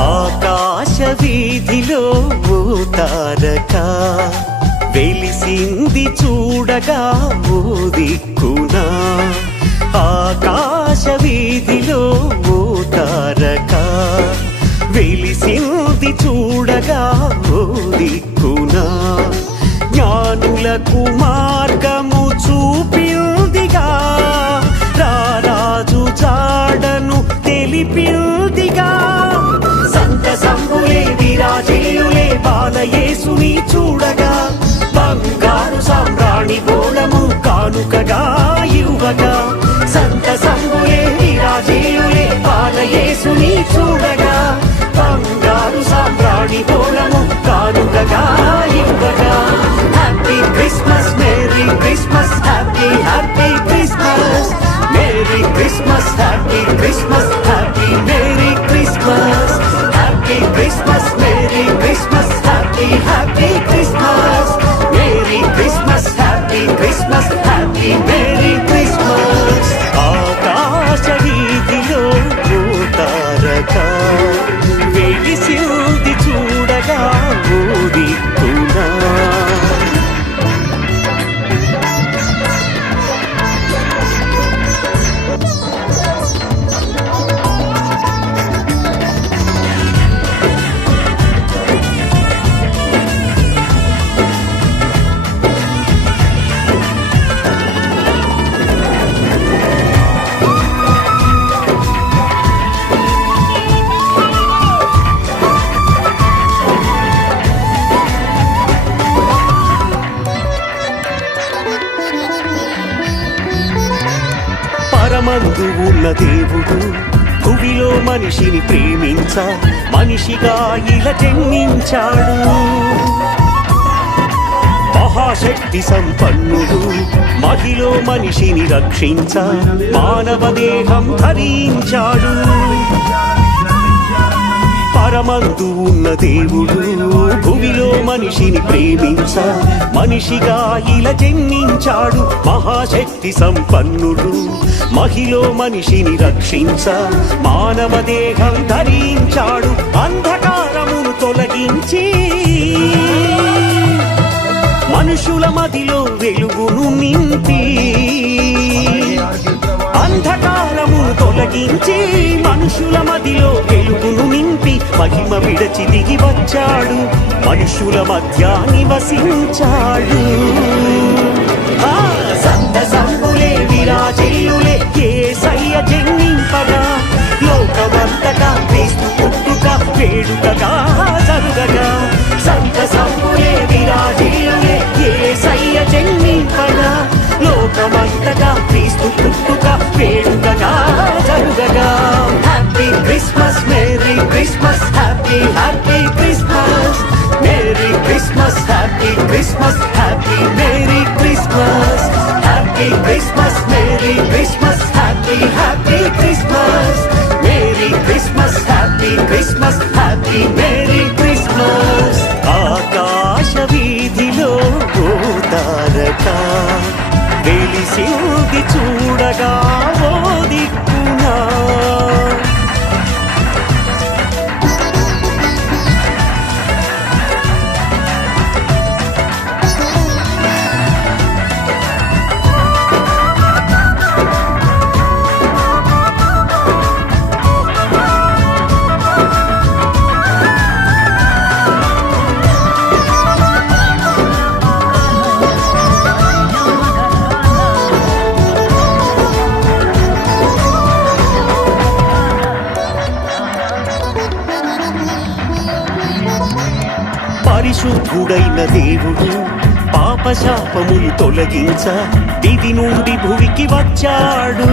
ఆకాశ వీధిలో ఓ తారక వెలిసింది చూడగా ఓ దిక్కునా. ఆకాశ వీధిలో ఓ తారక వెలిసింది చూడగా ఓ దిక్కునా. జ్ఞానులకు మార్గము చూపిందిగా, రారాజు జాడను తెలిపిందిగా. సంత సంబులే విరాజేయులే బాలయేసుని చూడగా, బంగారు సామ్రాణి బోళము కానుకగా ఇవ్వగా. సంత సంబులే విరాజేయులే బాలయేసుని చూడగా, బంగారు సామ్రాణి బోళము కానుకగా ఇవ్వగా. Happy Christmas, merry Christmas, happy happy Christmas. Merry Christmas, happy Christmas, happy merry Christmas. Happy Christmas, merry Christmas, happy happy Christmas. Merry Christmas, happy Christmas, happy merry Christmas. ఆకాశ వీధిలో ఓ తారక వెలిసింది చూడగా ఓ దిక్కునా. పరమందు ఉన్న దేవుడు భువిలో మనిషిని ప్రేమించ మనిషిగా ఇలా జన్మించాడు. మహాశక్తి సంపన్నుడు మహిలో మనిషిని రక్షించ మానవ దేహం ధరించాడు. పరమందు ఉన్న దేవుడు భువిలో మనిషిని ప్రేమించ మనిషిగా ఇలా జన్మించాడు. మహాశక్తి సంపన్నుడు మహిలో మనిషిని రక్షించ మానవ దేహం ధరించాడు. అంధకారమును తొలగించి మనుషుల మదిలో వెలుగును నింపి, అంధకారమును తొలగించి మనుషుల మదిలో వెలుగును నింపి, మహిమ విడచి దిగి వచ్చాడు, మనుషుల మధ్య నివసించాడు. సంత సంబులే విరాజేయులే యేసయ్య జన్మింపగా, లోకమంతటా క్రీస్తు పుట్టుక వేడుకగా జరుగగా. సంత సంబులే విరాజేయులే యేసయ్య జన్మింపగా, లోకమంతటా క్రీస్తు పుట్టుక వేడుకగా జరుగగా. Happy Christmas, merry Christmas, happy happy Christmas. Merry Christmas, happy Christmas, happy merry Christmas. Happy Christmas, merry Christmas, happy happy Christmas. Merry Christmas, happy Christmas, happy merry Christmas. ఆకాశ వీధిలో ఓ తారక వెలిసింది చూడగా ఓ దిక్కునా. పరిశుద్ధుడైన దేవుడు పాపశాపములు తొలగించ దివి నుండి భువికి వచ్చాడు.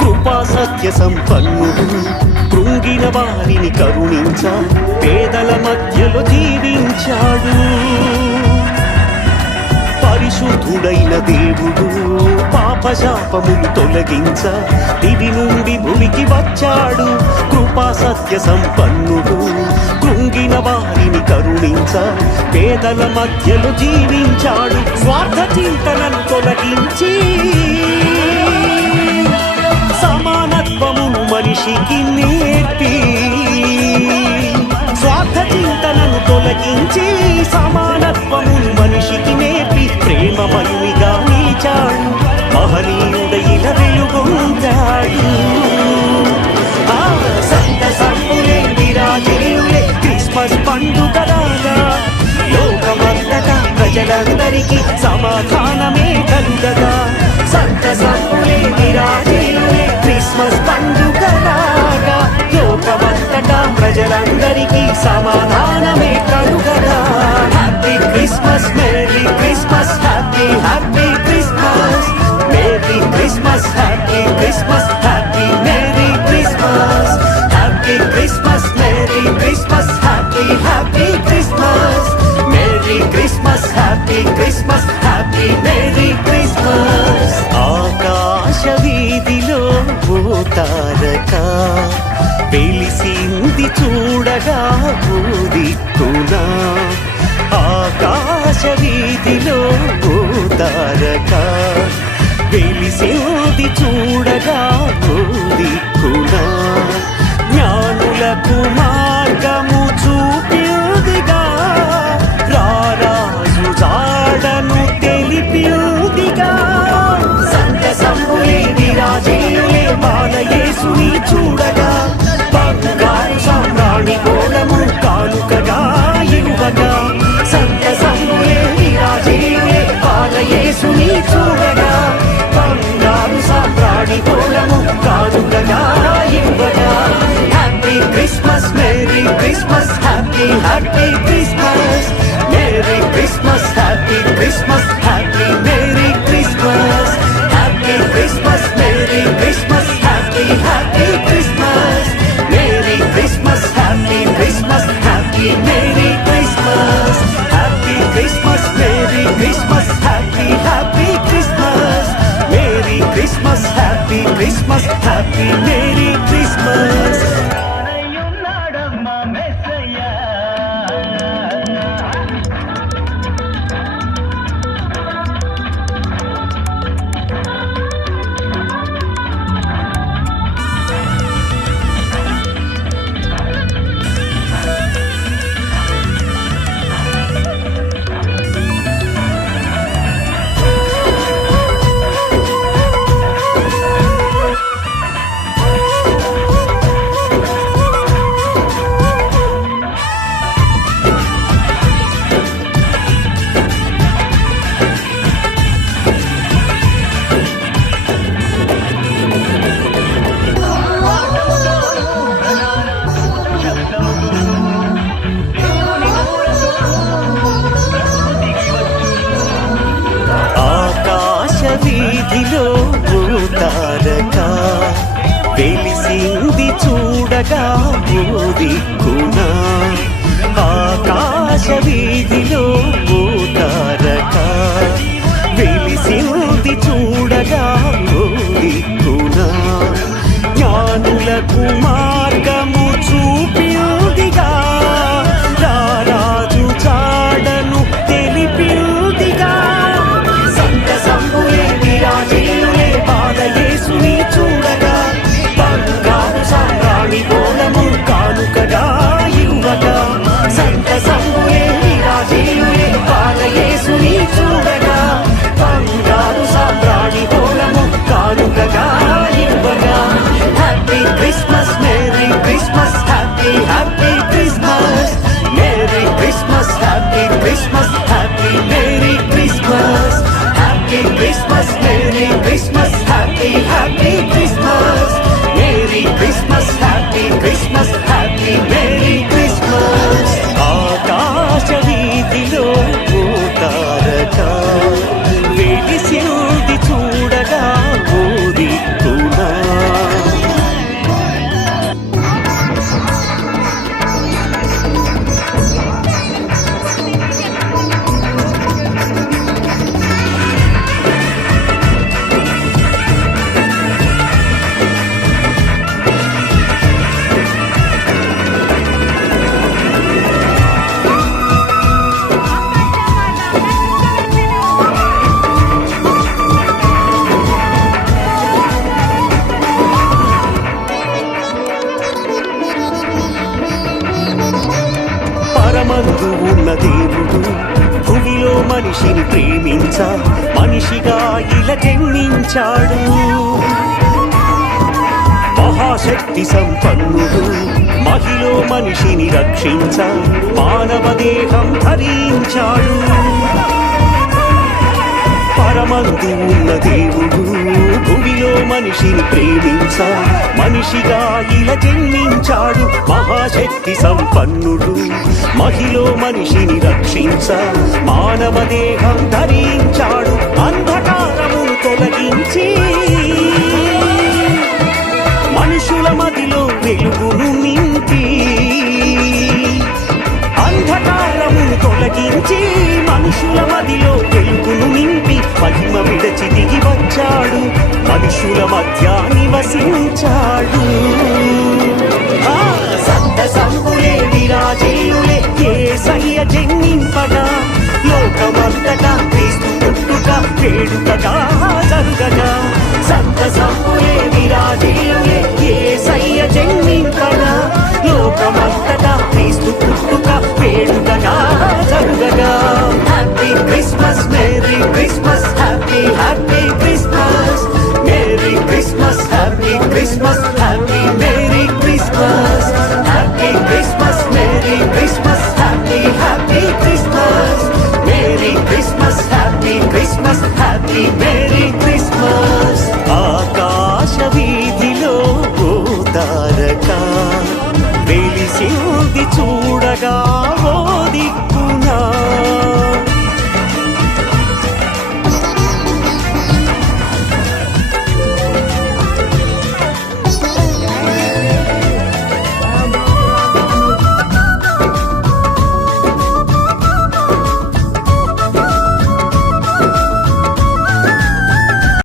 కృపా సత్య సంపన్నుడు కృంగిన వారిని కరుణించ పేదల మధ్యలో జీవించాడు. పరిశుద్ధుడైన దేవుడు పాపశాపములు తొలగించ దివి నుండి భూమికి వచ్చాడు. కృపా సత్య సంపన్నుడు కృంగిన వారిని కరుణించ పేదల మధ్యలో జీవించాడు. తొలగించి సమానత్వమును మనిషికి నేర్పి ప్రేమమయునిగా నిలిచాడు మహనీయుడైన వెలుగొందాడు సంత సంపులే విరాజేయులే క్రిస్మస్ పండుగలాగా లోకమంతటా ప్రజలందరికీ సమాధానమే కలుగగా సంత సంపులే విరాజేయులే క్రిస్మస్ పండుగలాగా లోకమంతటా ప్రజలందరికీ సమాధానమే కలుగగా happy Christmas merry Christmas happy happy Christmas merry Christmas happy Christmas happy merry Christmas happy Christmas merry Christmas happy happy Christmas merry Christmas happy Christmas happy merry Christmas ఆకాశ వీధిలో ఓ తారక వెలిసింది చూడగా ఓ దిక్కునా ఆకాశ వీధిలో ఓ తారక వెలిసింది చూడగా ఓ దిక్కునా జ్ఞానులకు మార్గము చూపిందిగా రారాజు జాడను తెలిపిందిగా సంత సంబులే విరాజేయులే బాలయేసుని చూడగా బంగారు సామ్రాణి గోళము కానుకగా ఇవ్వగా సంత సంబులే విరాజేయులే బాలయేసుని చూడగా బంగారు సామ్రాణి గోళము కానుకగా ఇవ్వగా happy Christmas merry Christmas happy happy Christmas merry Christmas happy Christmas happy merry Christmas happy Christmas merry Christmas happy happy Christmas merry Christmas happy Christmas happy merry Christmas happy Christmas merry Christmas happy happy Christmas merry Christmas happy Christmas happy merry Christmas వీధిలో ఓ తారక వెలిసింది చూడగా ఓ దిక్కునా ఆకాశ వీధిలో ఓ తారక వెలిసింది చూడగా ఓ దిక్కునా జ్ఞానులకు మార్గము చూపిందిగా రారాజు జాడను తెలిపిందిగా సంత సంబులే విరాజేయులే బాలయేసుని చూడగా బంగారు సామ్రాణి గోళము కానుకగా ఇవ్వగా సంత సంబులే తెలుసా మనిషిగా ఇలా జన్మించాడు మహాశక్తి సంపన్నుడు మహిలో మనిషిని రక్షించ మానవ దేహం ధరించాడు పరమందు ఉన్న దేవుడు భూమిలో మనిషిని ప్రేమించ మనిషిగా ఇలా జన్మించాడు మహాశక్తి సంపన్నుడు మహిలో మనిషిని రక్షించ మానవ దేహం ధరించాడు అంధకారమును తొలగించి మనుషుల మదిలో వెలుగును నింపి అంధకారమును తొలగించి మనుషుల మదిలో వెలుగును నింపి మహిమ విడచి దిగి వచ్చాడు మనుషుల మధ్య నివసించాడు సంత సంబులే విరాజేయులే యేసయ్య జన్మింపగా లోకమంతటా క్రీస్తు పుట్టుక వేడుకగా జరుగగా సంత సంబులే విరాజేయులే యేసయ్య జన్మింపగా లోకమంతటా క్రీస్తు పుట్టుక వేడుకగా జరుగగా happy Christmas merry Christmas happy happy Christmas merry Christmas happy Christmas happy merry Christmas happy Christmas merry Christmas happy happy Christmas merry Christmas happy Christmas happy Mary